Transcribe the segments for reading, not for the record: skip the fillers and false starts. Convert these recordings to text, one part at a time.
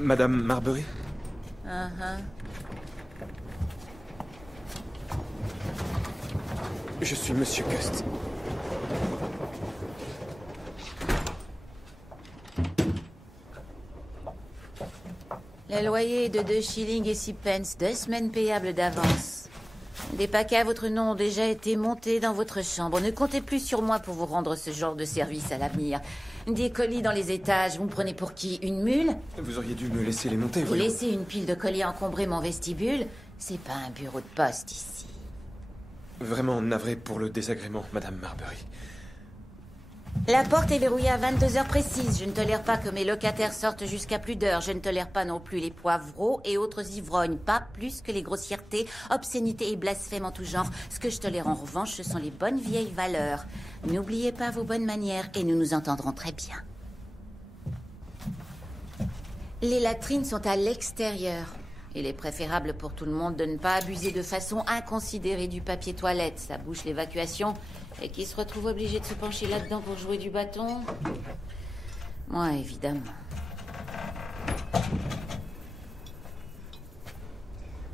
Madame Marbury? Je suis Monsieur Cust. Le loyer est de 2 shillings et 6 pence, 2 semaines payables d'avance. Des paquets à votre nom ont déjà été montés dans votre chambre. Ne comptez plus sur moi pour vous rendre ce genre de service à l'avenir. Des colis dans les étages, vous me prenez pour qui? Une mule? Vous auriez dû me laisser les monter, Vous laissez une pile de colis encombrer mon vestibule? C'est pas un bureau de poste ici. Vraiment navré pour le désagrément, Madame Marbury. La porte est verrouillée à 22 heures précises. Je ne tolère pas que mes locataires sortent jusqu'à plus d'heures. Je ne tolère pas non plus les poivreaux et autres ivrognes. Pas plus que les grossièretés, obscénités et blasphèmes en tout genre. Ce que je tolère en revanche, ce sont les bonnes vieilles valeurs. N'oubliez pas vos bonnes manières et nous nous entendrons très bien. Les latrines sont à l'extérieur. Il est préférable pour tout le monde de ne pas abuser de façon inconsidérée du papier toilette. Ça bouche l'évacuation. Et qui se retrouve obligé de se pencher là-dedans pour jouer du bâton? Moi, évidemment.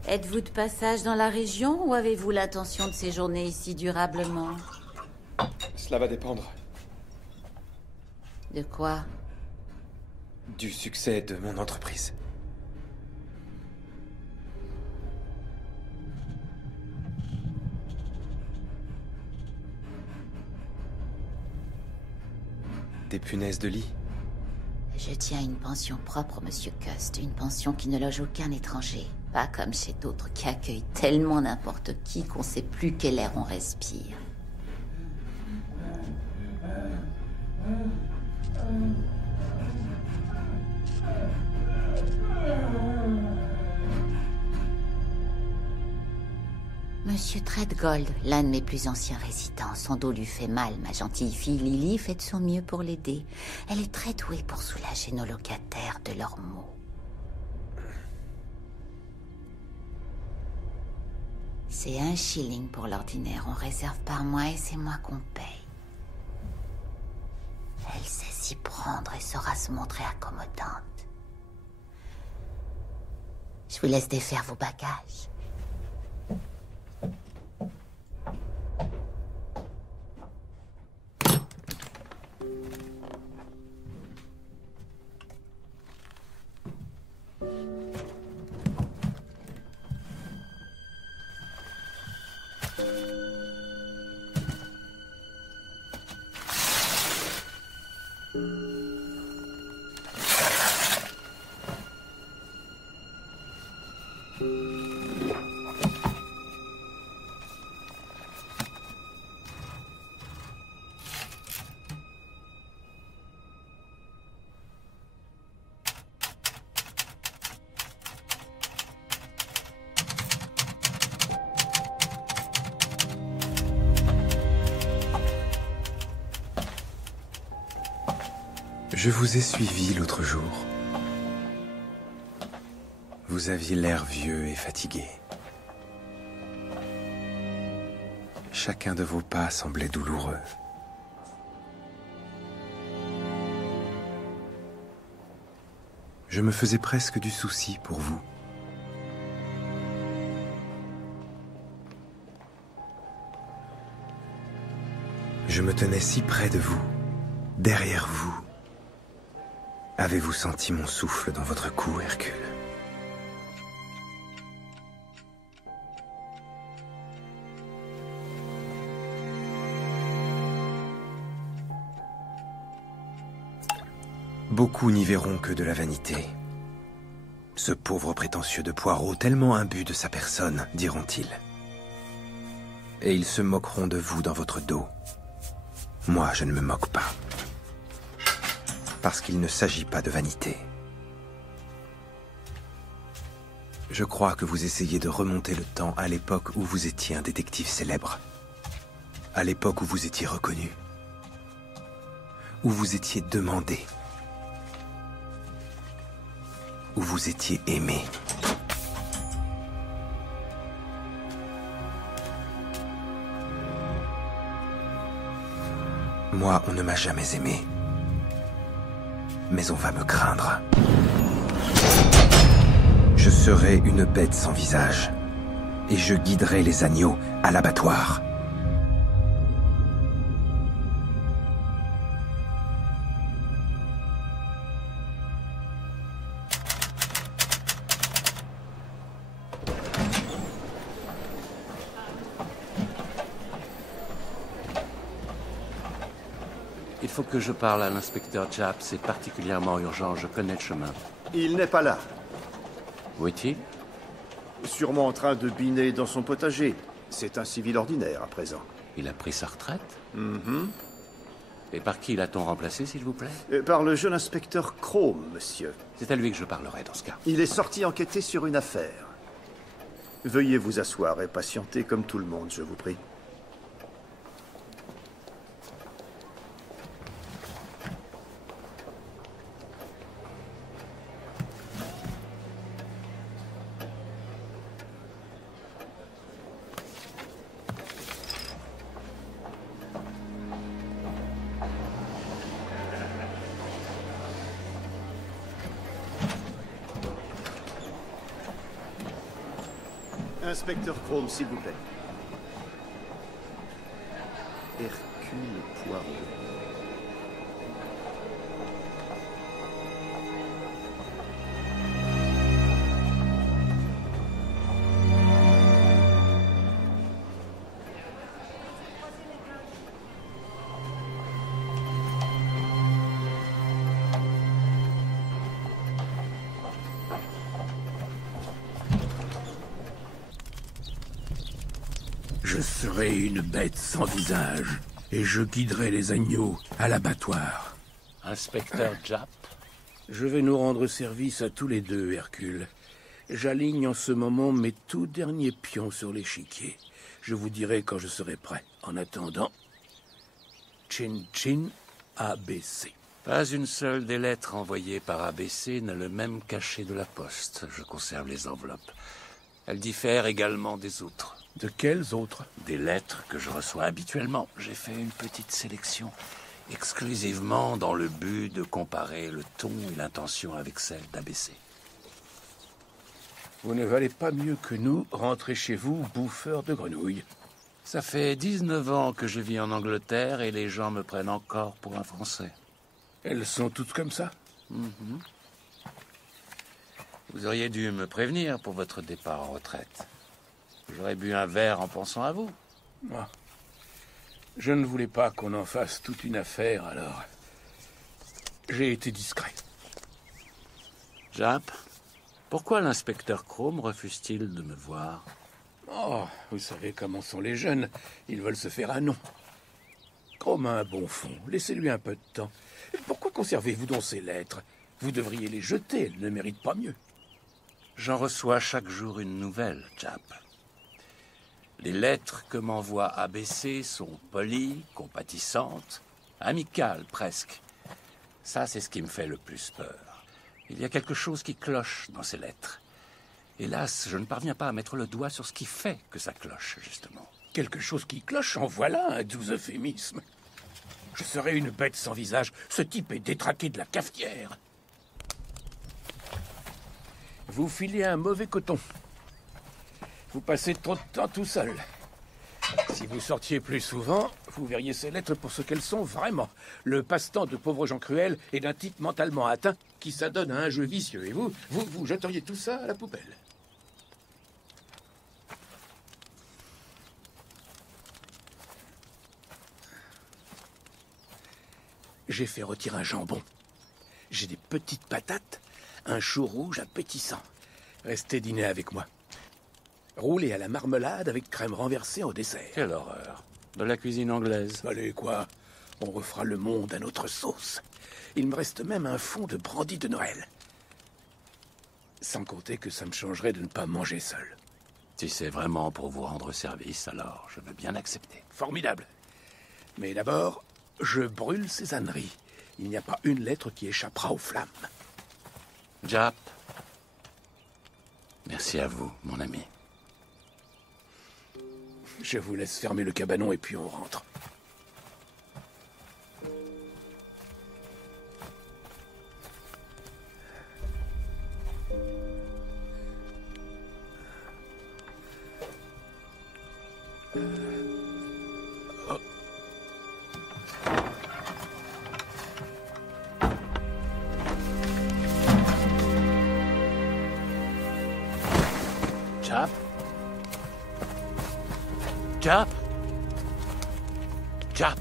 Êtes-vous de passage dans la région ou avez-vous l'intention de séjourner ici durablement? Cela va dépendre. De quoi? Du succès de mon entreprise. Des punaises de lit? Je tiens une pension propre, Monsieur Cust. Une pension qui ne loge aucun étranger. Pas comme chez d'autres qui accueillent tellement n'importe qui qu'on sait plus quel air on respire. Monsieur Treadgold, l'un de mes plus anciens résidents, son dos lui fait mal. Ma gentille fille Lily fait de son mieux pour l'aider. Elle est très douée pour soulager nos locataires de leurs maux. C'est 1 shilling pour l'ordinaire. On réserve par mois et c'est moi qu'on paye. Elle sait s'y prendre et saura se montrer accommodante. Je vous laisse défaire vos bagages. Je vous ai suivi l'autre jour. Vous aviez l'air vieux et fatigué. Chacun de vos pas semblait douloureux. Je me faisais presque du souci pour vous. Je me tenais si près de vous, derrière vous. Avez-vous senti mon souffle dans votre cou, Hercule? Beaucoup n'y verront que de la vanité. Ce pauvre prétentieux de Poirot, tellement imbu de sa personne, diront-ils. Et ils se moqueront de vous dans votre dos. Moi, je ne me moque pas. Parce qu'il ne s'agit pas de vanité. Je crois que vous essayez de remonter le temps à l'époque où vous étiez un détective célèbre. À l'époque où vous étiez reconnu. Où vous étiez demandé. Où vous étiez aimé. Moi, on ne m'a jamais aimé. Mais on va me craindre. Je serai une bête sans visage, et je guiderai les agneaux à l'abattoir. Il faut que je parle à l'inspecteur Japp, c'est particulièrement urgent, je connais le chemin. Il n'est pas là. Où est-il? Sûrement en train de biner dans son potager. C'est un civil ordinaire à présent. Il a pris sa retraite? Mhm. Et par qui l'a-t-on remplacé, s'il vous plaît? Par le jeune inspecteur Chrome, monsieur. C'est à lui que je parlerai dans ce cas. Il est sorti enquêter sur une affaire. Veuillez vous asseoir et patienter comme tout le monde, je vous prie. Inspecteur Chrome, s'il vous plaît. Hercule Poirot. Je serai une bête sans visage, et je guiderai les agneaux à l'abattoir. Inspecteur Japp? Je vais nous rendre service à tous les deux, Hercule. J'aligne en ce moment mes tout derniers pions sur l'échiquier. Je vous dirai quand je serai prêt. En attendant, Chin Chin ABC. Pas une seule des lettres envoyées par ABC n'a le même cachet de la poste. Je conserve les enveloppes. Elles diffèrent également des autres. De quelles autres? Des lettres que je reçois habituellement. J'ai fait une petite sélection, exclusivement dans le but de comparer le ton et l'intention avec celle d'ABC. Vous ne valez pas mieux que nous. Rentrez chez vous, bouffeur de grenouilles. Ça fait 19 ans que je vis en Angleterre et les gens me prennent encore pour un Français. Elles sont toutes comme ça? Mhm. Vous auriez dû me prévenir pour votre départ en retraite. J'aurais bu un verre en pensant à vous. Moi, je ne voulais pas qu'on en fasse toute une affaire, alors j'ai été discret. Japp, pourquoi l'inspecteur Chrome refuse-t-il de me voir? Oh, vous savez comment sont les jeunes. Ils veulent se faire un nom. Chrome a un bon fond. Laissez-lui un peu de temps. Pourquoi conservez-vous donc ces lettres? Vous devriez les jeter. Elles ne méritent pas mieux. J'en reçois chaque jour une nouvelle, Japp. Les lettres que m'envoie ABC sont polies, compatissantes, amicales presque. Ça, c'est ce qui me fait le plus peur. Il y a quelque chose qui cloche dans ces lettres. Hélas, je ne parviens pas à mettre le doigt sur ce qui fait que ça cloche, justement. Quelque chose qui cloche, en voilà un doux euphémisme. Je serais une bête sans visage. Ce type est détraqué de la cafetière. Vous filez un mauvais coton. Vous passez trop de temps tout seul. Si vous sortiez plus souvent, vous verriez ces lettres pour ce qu'elles sont vraiment. Le passe-temps de pauvres gens cruels et d'un type mentalement atteint qui s'adonne à un jeu vicieux. Et vous jeteriez tout ça à la poubelle. J'ai fait retirer un jambon. J'ai des petites patates, un chou rouge appétissant. Restez dîner avec moi. Roulé à la marmelade avec crème renversée au dessert. Quelle horreur. De la cuisine anglaise. Allez, quoi? On refera le monde à notre sauce. Il me reste même un fond de brandy de Noël. Sans compter que ça me changerait de ne pas manger seul. Si c'est vraiment pour vous rendre service, alors je veux bien accepter. Formidable. Mais d'abord, je brûle ces âneries. Il n'y a pas une lettre qui échappera aux flammes. Japp, merci à vous, mon ami. Je vous laisse fermer le cabanon et puis on rentre. Jap? Jap? Jap?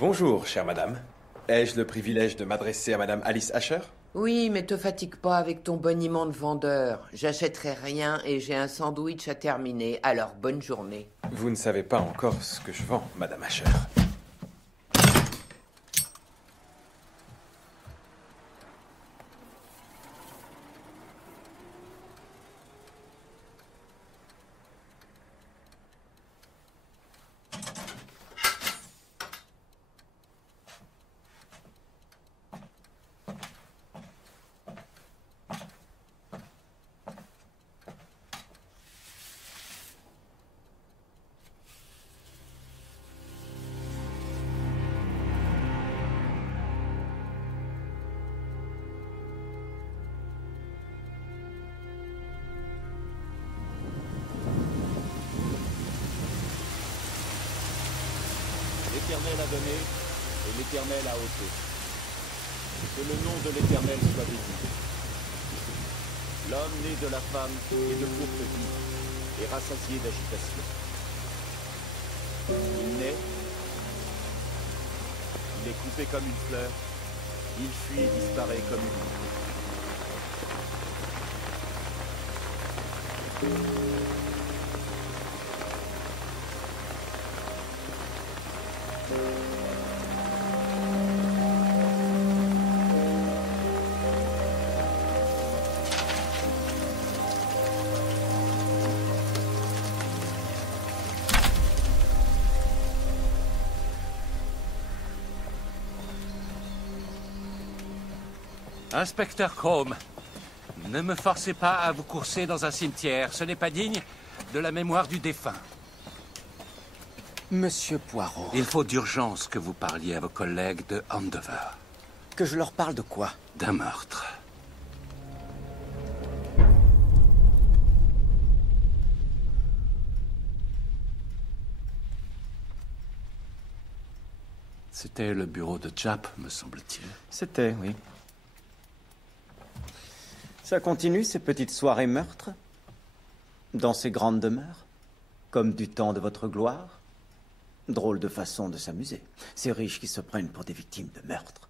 Bonjour, chère madame. Ai-je le privilège de m'adresser à madame Alice Asher? Oui, mais te fatigue pas avec ton boniment de vendeur. J'achèterai rien et j'ai un sandwich à terminer, alors bonne journée. Vous ne savez pas encore ce que je vends, madame Asher. L'Éternel a donné et l'Éternel a ôté. Que le nom de l'Éternel soit béni. L'homme né de la femme est de courte vie et rassasié d'agitation. Il naît, il est coupé comme une fleur, il fuit et disparaît comme une ombre. Inspecteur Crome, ne me forcez pas à vous courser dans un cimetière. Ce n'est pas digne de la mémoire du défunt. Monsieur Poirot. Il faut d'urgence que vous parliez à vos collègues de Andover. Que je leur parle de quoi? D'un meurtre. C'était le bureau de Jap, me semble-t-il. C'était, oui. Ça continue, ces petites soirées meurtres? Dans ces grandes demeures? Comme du temps de votre gloire? Drôle de façon de s'amuser. Ces riches qui se prennent pour des victimes de meurtre.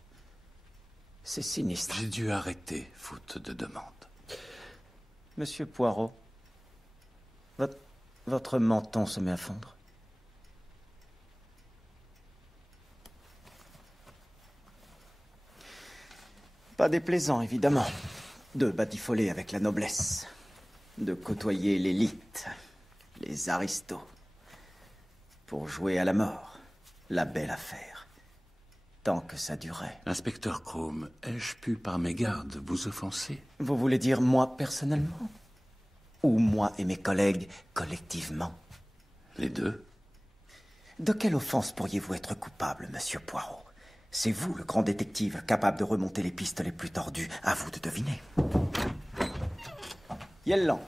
C'est sinistre. J'ai dû arrêter, faute de demande. Monsieur Poirot, votre menton se met à fondre. Pas déplaisant, évidemment, de batifoler avec la noblesse, de côtoyer l'élite, les aristos, pour jouer à la mort, la belle affaire, tant que ça durait. Inspecteur Chrome, ai-je pu, par mégarde, vous offenser? Vous voulez dire moi personnellement? Ou moi et mes collègues collectivement? Les deux? De quelle offense pourriez-vous être coupable, monsieur Poirot? C'est vous, le grand détective, capable de remonter les pistes les plus tordues. À vous de deviner. Yellan.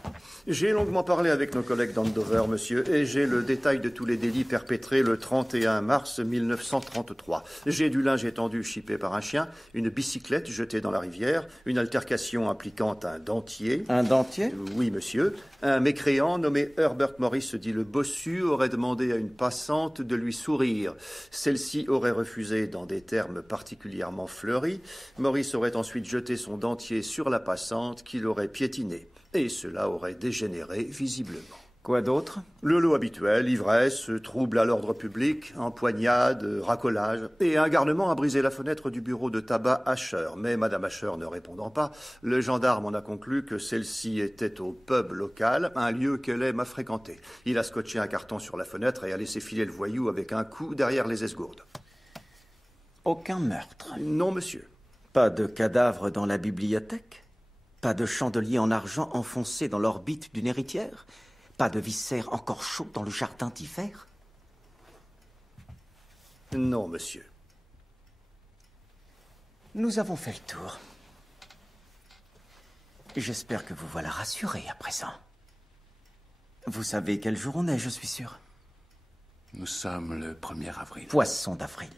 J'ai longuement parlé avec nos collègues d'Andover, monsieur, et j'ai le détail de tous les délits perpétrés le 31 mars 1933. J'ai du linge étendu chippé par un chien, une bicyclette jetée dans la rivière, une altercation impliquant un dentier. Un dentier? Oui, monsieur. Un mécréant nommé Herbert Morris, dit le bossu, aurait demandé à une passante de lui sourire. Celle-ci aurait refusé dans des termes particulièrement fleuris. Morris aurait ensuite jeté son dentier sur la passante qui l'aurait piétiné. Et cela aurait dégénéré visiblement. Quoi d'autre? Le lot habituel, ivresse, trouble à l'ordre public, empoignade, racolage. Et un garnement a brisé la fenêtre du bureau de tabac Asher. Mais Madame Asher ne répondant pas, le gendarme en a conclu que celle-ci était au pub local, un lieu qu'elle aime à fréquenter. Il a scotché un carton sur la fenêtre et a laissé filer le voyou avec un coup derrière les esgourdes. Aucun meurtre? Non, monsieur. Pas de cadavre dans la bibliothèque? Pas de chandelier en argent enfoncé dans l'orbite d'une héritière? Pas de viscères encore chauds dans le jardin d'hiver? Non, monsieur. Nous avons fait le tour. J'espère que vous voilà rassuré à présent. Vous savez quel jour on est, je suis sûr. Nous sommes le 1er avril. Poisson d'avril.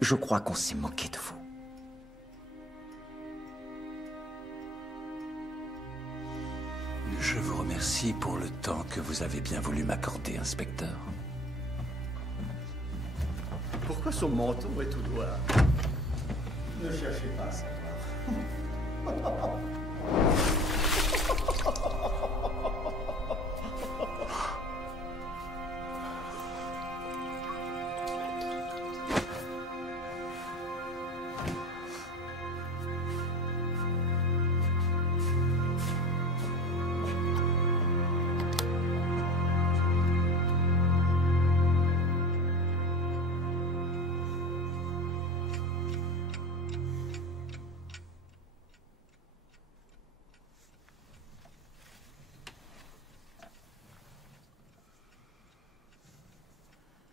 Je crois qu'on s'est moqué de vous. Je vous remercie pour le temps que vous avez bien voulu m'accorder, inspecteur. Pourquoi son menton est tout noir? Ne cherchez pas à savoir.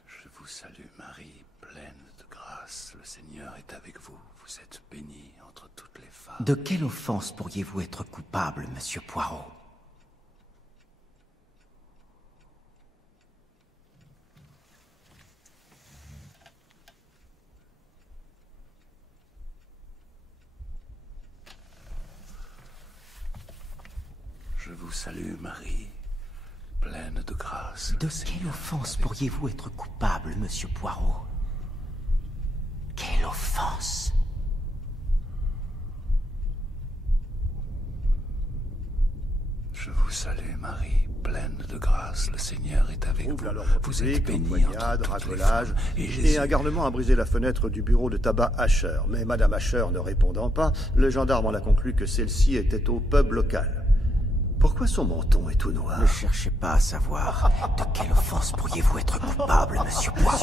Je vous salue, Marie, pleine de grâce. Le Seigneur est avec vous. Vous êtes bénie entre toutes les femmes. De quelle offense pourriez-vous être coupable, monsieur Poirot? Je vous salue, Marie, pleine de grâce. De quelle offense pourriez-vous être coupable, monsieur Poirot? Quelle offense? Je vous salue, Marie, pleine de grâce. Le Seigneur est avec vous. Vous êtes bénie empoignade, entre toutes les racolage, femmes. et un garnement a brisé la fenêtre du bureau de tabac Asher. Mais Madame Asher ne répondant pas, le gendarme en a conclu que celle-ci était au pub local. Pourquoi son menton est tout noir? Ne cherchez pas à savoir. De quelle offense pourriez-vous être coupable, monsieur Poirot?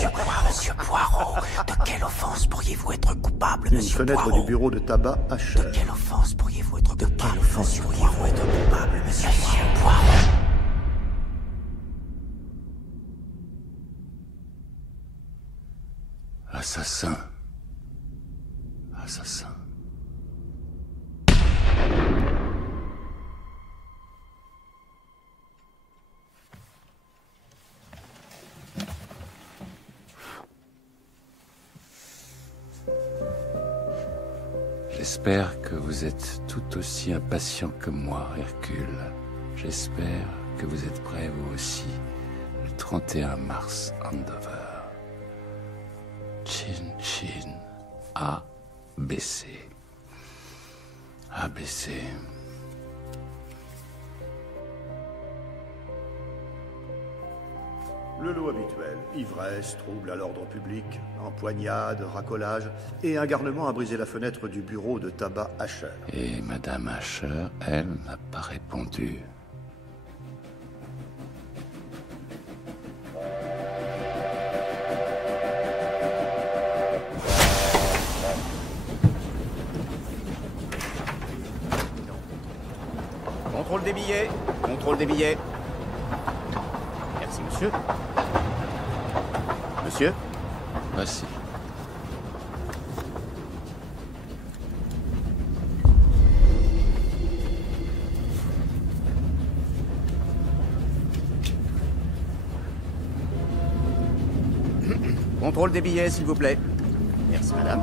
Monsieur Poirot, de quelle offense pourriez-vous être coupable, monsieur Poirot? Une fenêtre du bureau de tabac Asher. De quelle offense pourriez-vous être coupable? De quelle offense pourriez-vous être coupable, monsieur Poirot? Assassin. Assassin. J'espère que vous êtes tout aussi impatient que moi, Hercule. J'espère que vous êtes prêts, vous aussi, le 31 mars, Andover. Chin Chin. Ah, baisser. Abaisser. Le lot habituel. Ivresse, trouble à l'ordre public, empoignade, racolage et un garnement a brisé la fenêtre du bureau de tabac Asher. Et Madame Asher, elle, n'a pas répondu. Contrôle des billets. Contrôle des billets. Merci, monsieur. Monsieur? Voici. Contrôle des billets, s'il vous plaît. Merci, madame.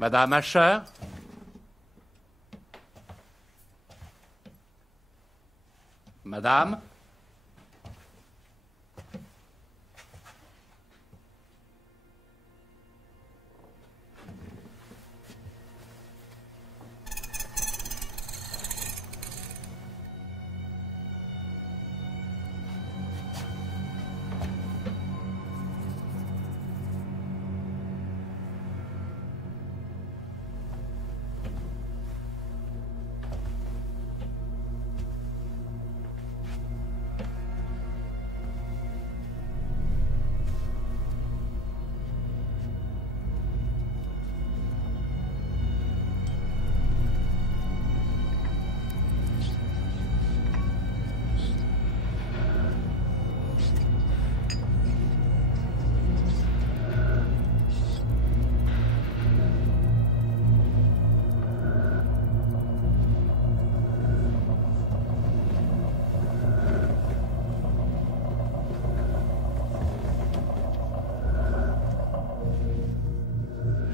Madame Asher? Madame?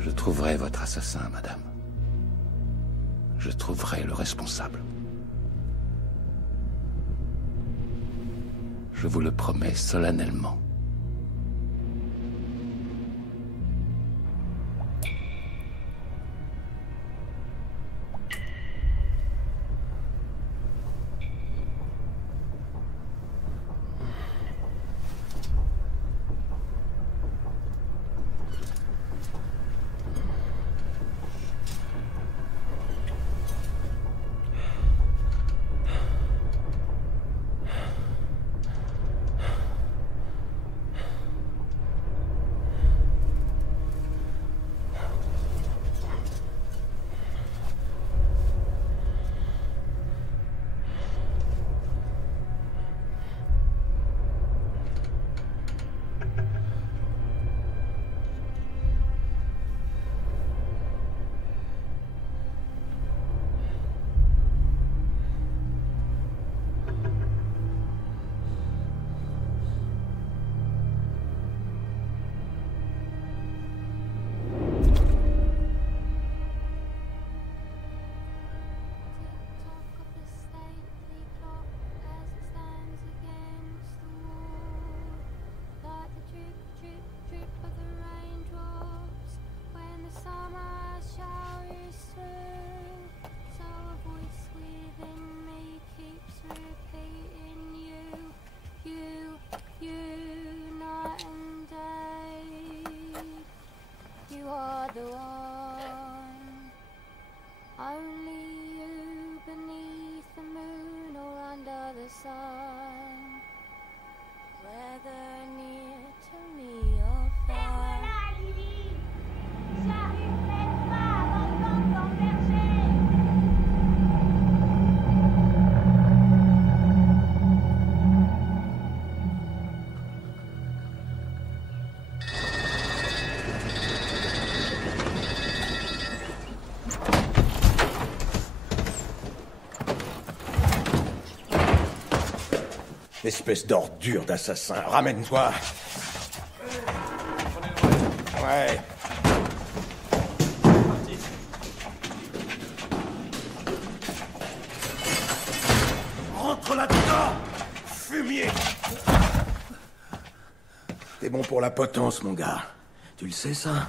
Je trouverai votre assassin, madame. Je trouverai le responsable. Je vous le promets solennellement. Espèce d'ordure d'assassin. Ramène-toi. Ouais. Rentre là-dedans, fumier. T'es bon pour la potence, mon gars. Tu le sais, ça?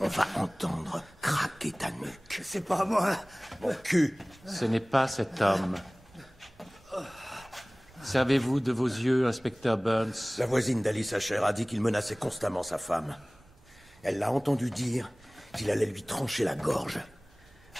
On va entendre craquer ta nuque. C'est pas moi. Mon cul. Ce n'est pas cet homme. Servez-vous de vos yeux, inspecteur Burns. La voisine d'Alice Asher a dit qu'il menaçait constamment sa femme. Elle l'a entendu dire qu'il allait lui trancher la gorge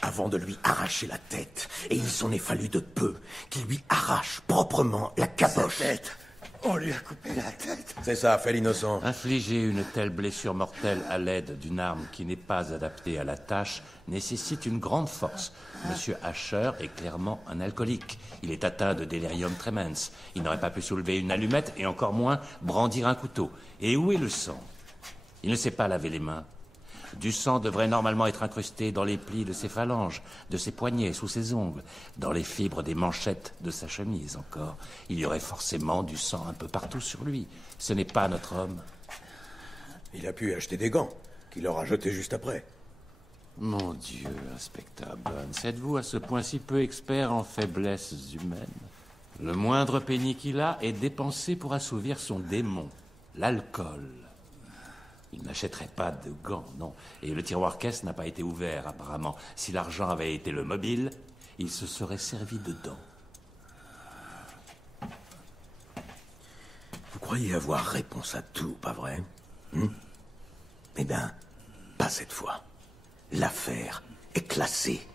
avant de lui arracher la tête. Et il s'en est fallu de peu qu'il lui arrache proprement la caboche. Sa tête. On lui a coupé la tête. C'est ça, fait l'innocent. Infliger une telle blessure mortelle à l'aide d'une arme qui n'est pas adaptée à la tâche nécessite une grande force. Monsieur Asher est clairement un alcoolique. Il est atteint de délirium tremens. Il n'aurait pas pu soulever une allumette et encore moins brandir un couteau. Et où est le sang? Il ne sait pas laver les mains. Du sang devrait normalement être incrusté dans les plis de ses phalanges, de ses poignets, sous ses ongles, dans les fibres des manchettes de sa chemise encore. Il y aurait forcément du sang un peu partout sur lui. Ce n'est pas notre homme. Il a pu acheter des gants, qu'il aura jetés juste après. Mon Dieu, inspecteur Burns, êtes-vous à ce point si peu expert en faiblesses humaines? Le moindre penny qu'il a est dépensé pour assouvir son démon, l'alcool. Il n'achèterait pas de gants, non. Et le tiroir-caisse n'a pas été ouvert, apparemment. Si l'argent avait été le mobile, il se serait servi dedans. Vous croyez avoir réponse à tout, pas vrai? Eh bien, pas cette fois. L'affaire est classée.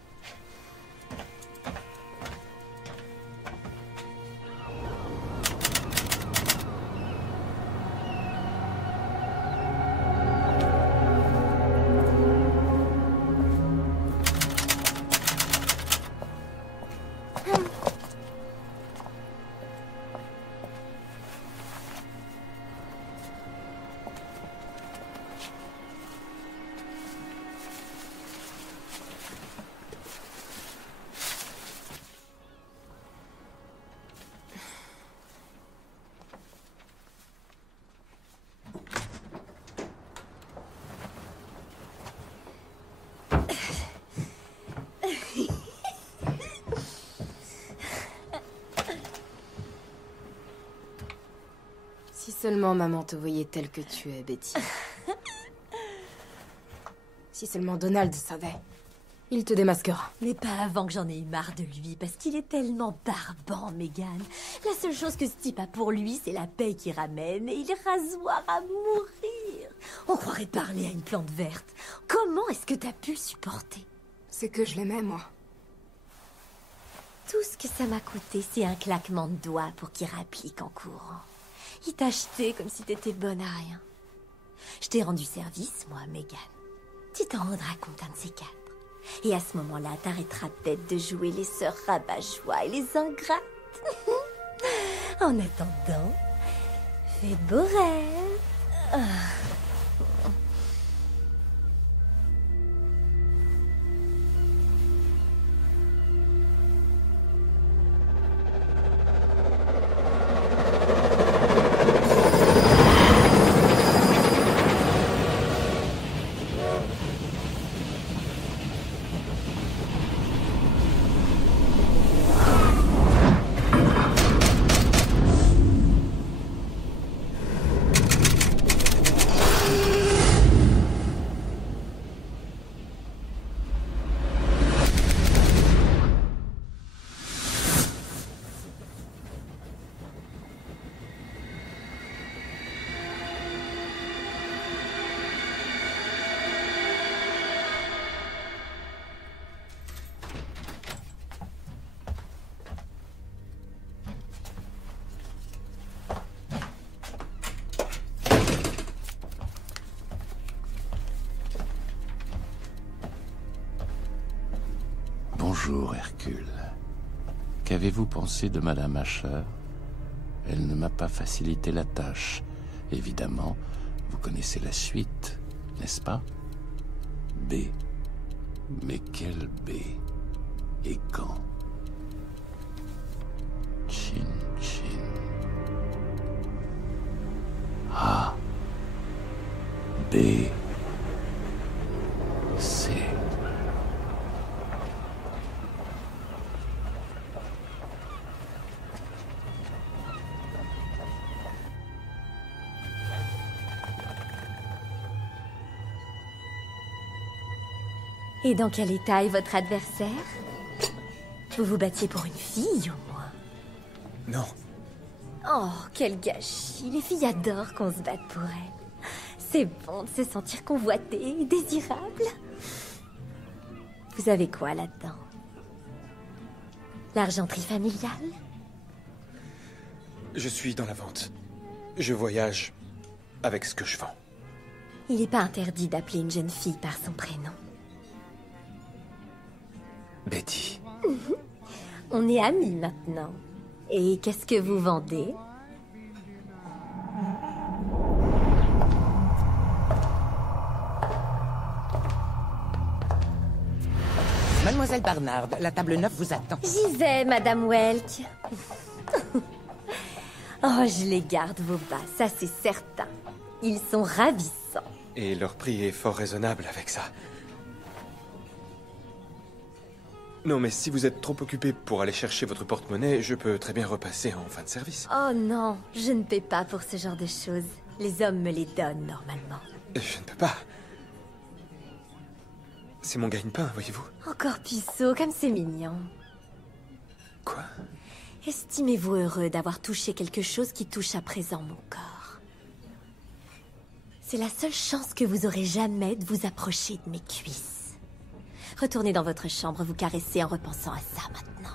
Si seulement maman te voyait telle que tu es, Betty. Si seulement Donald savait. Il te démasquera. Mais pas avant que j'en ai eu marre de lui, parce qu'il est tellement barbant, Megan. La seule chose que ce type a pour lui, c'est la paix qu'il ramène, et il est rasoir à mourir. On croirait parler à une plante verte. Comment est-ce que t'as pu le supporter? C'est que je l'aimais, moi. Tout ce que ça m'a coûté, c'est un claquement de doigts pour qu'il rapplique en courant. Il t'a acheté comme si t'étais bonne à rien. Je t'ai rendu service, moi, Megan. Tu t'en rendras compte un de ces quatre. Et à ce moment-là, t'arrêteras peut-être de jouer les sœurs rabat-joie et les ingrates. En attendant, fais de beaux rêves. Bonjour, Hercule. Qu'avez-vous pensé de Madame Asher? Elle ne m'a pas facilité la tâche. Évidemment, vous connaissez la suite, n'est-ce pas? B. Mais quel B? Et quand? Chin, chin. B. C. Et dans quel état est votre adversaire? Vous vous battiez pour une fille, au moins. Non. Oh, quel gâchis. Les filles adorent qu'on se batte pour elles. C'est bon de se sentir convoité et désirable. Vous avez quoi là-dedans? L'argenterie familiale? Je suis dans la vente. Je voyage avec ce que je vends. Il n'est pas interdit d'appeler une jeune fille par son prénom. Betty. On est amis maintenant. Et qu'est-ce que vous vendez? Mademoiselle Barnard, la table 9 vous attend. J'y vais, Madame Welk. Oh, je les garde, vos bas, ça c'est certain. Ils sont ravissants. Et leur prix est fort raisonnable avec ça. Non, mais si vous êtes trop occupé pour aller chercher votre porte-monnaie, je peux très bien repasser en fin de service. Oh non, je ne paie pas pour ce genre de choses. Les hommes me les donnent normalement. Je ne peux pas. C'est mon gagne-pain, voyez-vous. Encore puceau, comme c'est mignon. Quoi? Estimez-vous heureux d'avoir touché quelque chose qui touche à présent mon corps. C'est la seule chance que vous aurez jamais de vous approcher de mes cuisses. Retournez dans votre chambre, vous caressez en repensant à ça maintenant.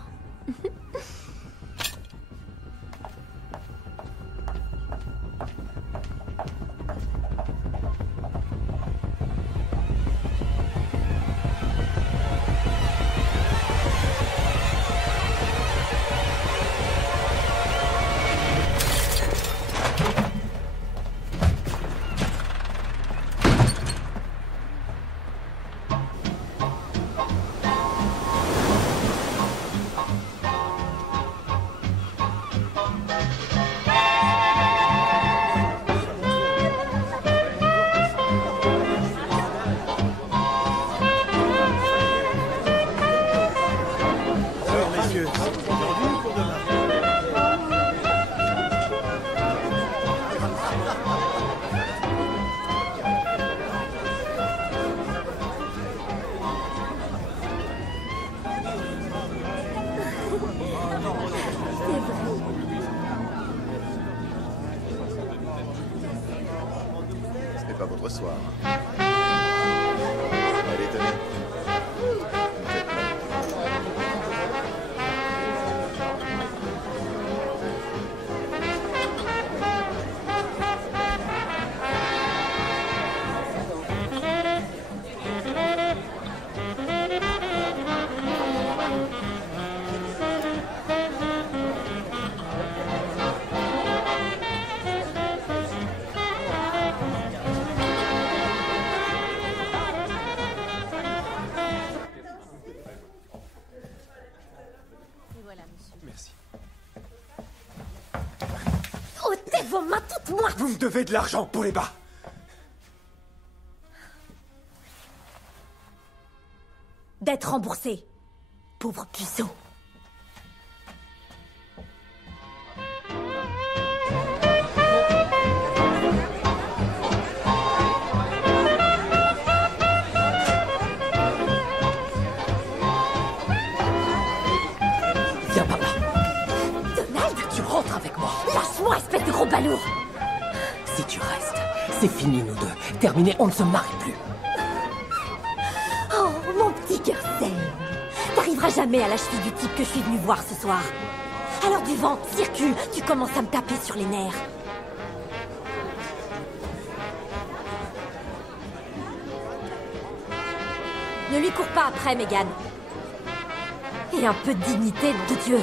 Ce n'est pas votre soir. Allez, tenez. Merci. Ôtez vos mains toutes moites! Vous me devez de l'argent pour les bas. D'être remboursé, pauvre puceau. Viens par là. Donald, Tu rentres avec moi. lâche-moi, espèce de gros balourd! Si tu restes, c'est fini nous deux. Terminé, on ne se marie plus. Oh, mon petit cœur saigne. T'arriveras jamais à la cheville du type que je suis venu voir ce soir. Alors du vent, circule, tu commences à me taper sur les nerfs. Ne lui cours pas après, Megan. Et un peu de dignité, de Dieu.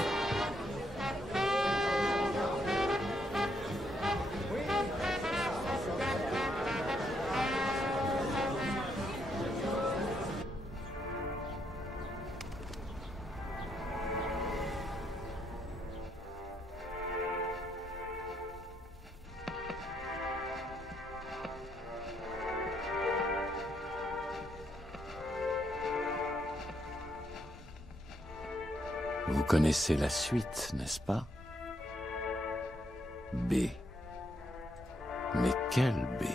Vous connaissez la suite, n'est-ce pas? B. Mais quelle B?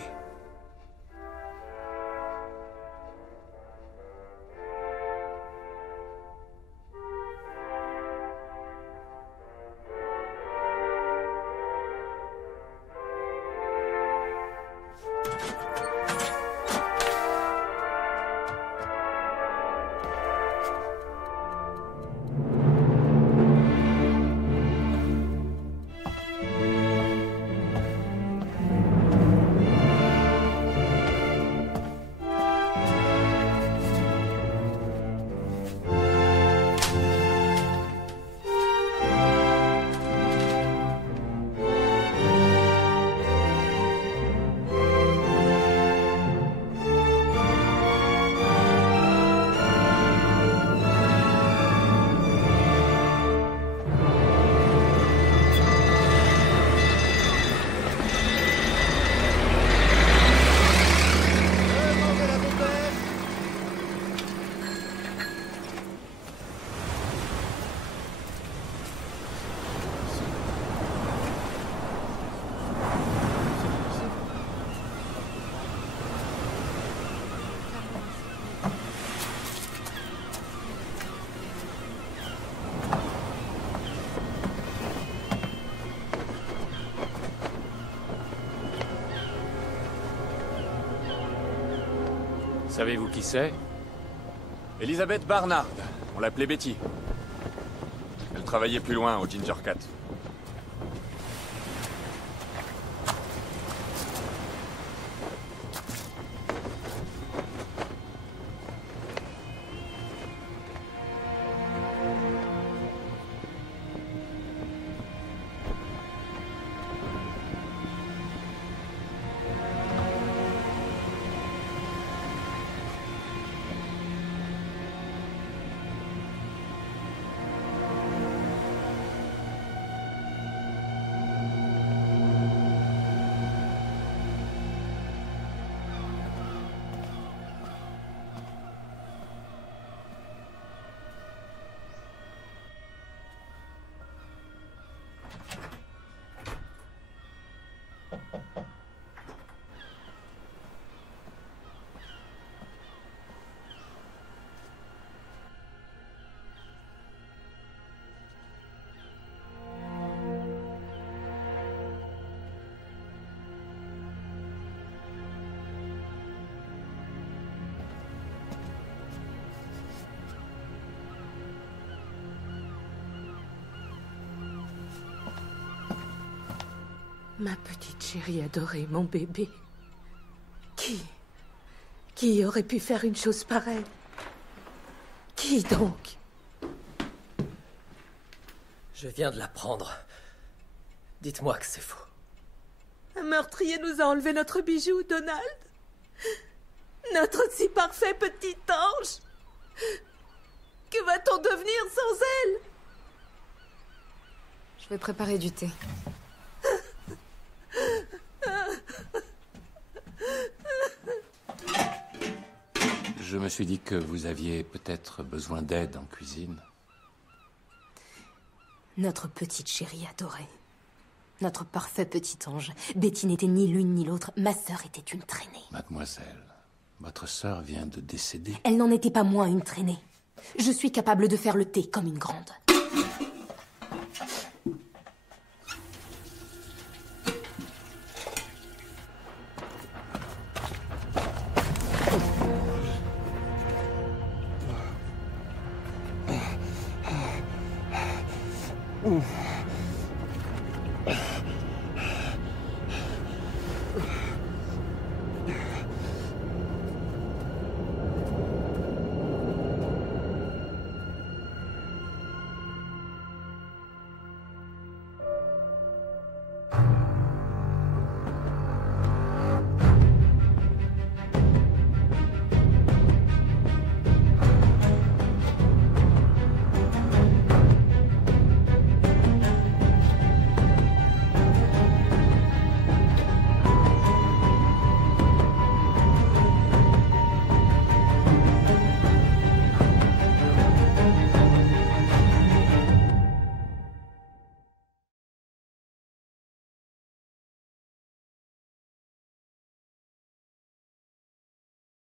Savez-vous qui c'est? Elisabeth Barnard. On l'appelait Betty. Elle travaillait plus loin, au Ginger Cat. Ma petite chérie adorée, mon bébé. Qui aurait pu faire une chose pareille? Qui donc? Je viens de l'apprendre. Dites-moi que c'est faux. Un meurtrier nous a enlevé notre bijou, Donald. Notre si parfait petit ange. Que va-t-on devenir sans elle? Je vais préparer du thé. Je me suis dit que vous aviez peut-être besoin d'aide en cuisine. Notre petite chérie adorée. Notre parfait petit ange. Betty n'était ni l'une ni l'autre. Ma sœur était une traînée. Mademoiselle, votre sœur vient de décéder. Elle n'en était pas moins une traînée. Je suis capable de faire le thé comme une grande.